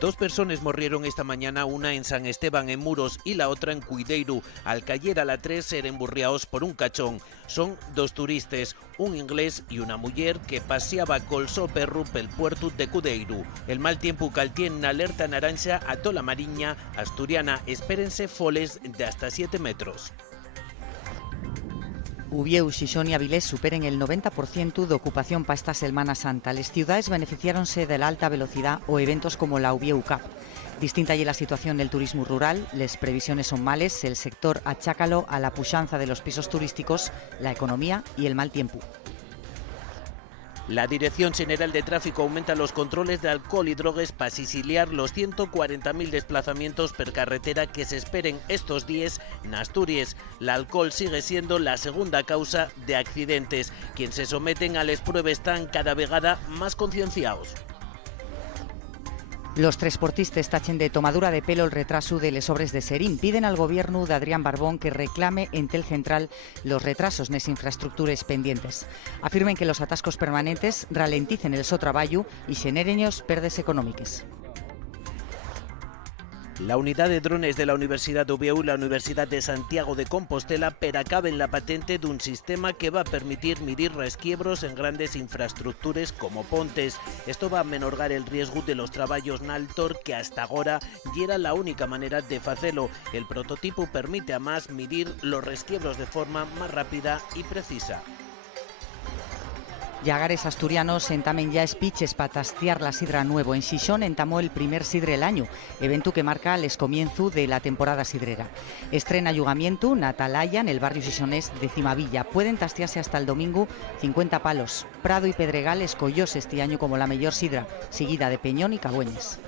Dos personas murieron esta mañana, una en San Esteban en Muros y la otra en Cuideiro. Al caer a la 3 ser emburriados por un cachón. Son dos turistas, un inglés y una mujer que paseaba col so perro pel puerto de Cudeiro. El mal tiempo caltien alerta naranja a toda la mariña asturiana. Espérense foles de hasta 7 metros. Ubieu, Xixón y Avilés superen el 90% de ocupación para esta Semana Santa. Las ciudades beneficiáronse de la alta velocidad o eventos como la Ubieu Cup. Distinta allí la situación del turismo rural, las previsiones son males, el sector achácalo a la puxanza de los pisos turísticos, la economía y el mal tiempo. La Dirección General de Tráfico aumenta los controles de alcohol y drogas para siciliar los 140.000 desplazamientos per carretera que se esperen estos días en Asturias. El alcohol sigue siendo la segunda causa de accidentes. Quienes se someten a las pruebas están cada vegada más concienciados. Los transportistas tachen de tomadura de pelo el retraso de les obres de Serín. Piden al gobierno de Adrián Barbón que reclame en Tel Central los retrasos en las infraestructuras pendientes. Afirmen que los atascos permanentes ralenticen el so traballo y xeneren perdes económicas. La unidad de drones de la Universidad de Ubieu y la Universidad de Santiago de Compostela acaben la patente de un sistema que va a permitir medir resquiebros en grandes infraestructuras como pontes. Esto va a menorgar el riesgo de los trabajos naltor que hasta ahora ya era la única manera de hacerlo. El prototipo permite además medir los resquiebros de forma más rápida y precisa. Llagares asturianos entamen ya espiches para tastiar la sidra nuevo. En Xixón entamó el primer sidre del año, evento que marca el comienzo de la temporada sidrera. Estrena ayugamiento Natalaya en el barrio xixonés de Cimavilla. Pueden tastiarse hasta el domingo 50 palos. Prado y Pedregal escollóse este año como la mejor sidra, seguida de Peñón y Cagüeñes.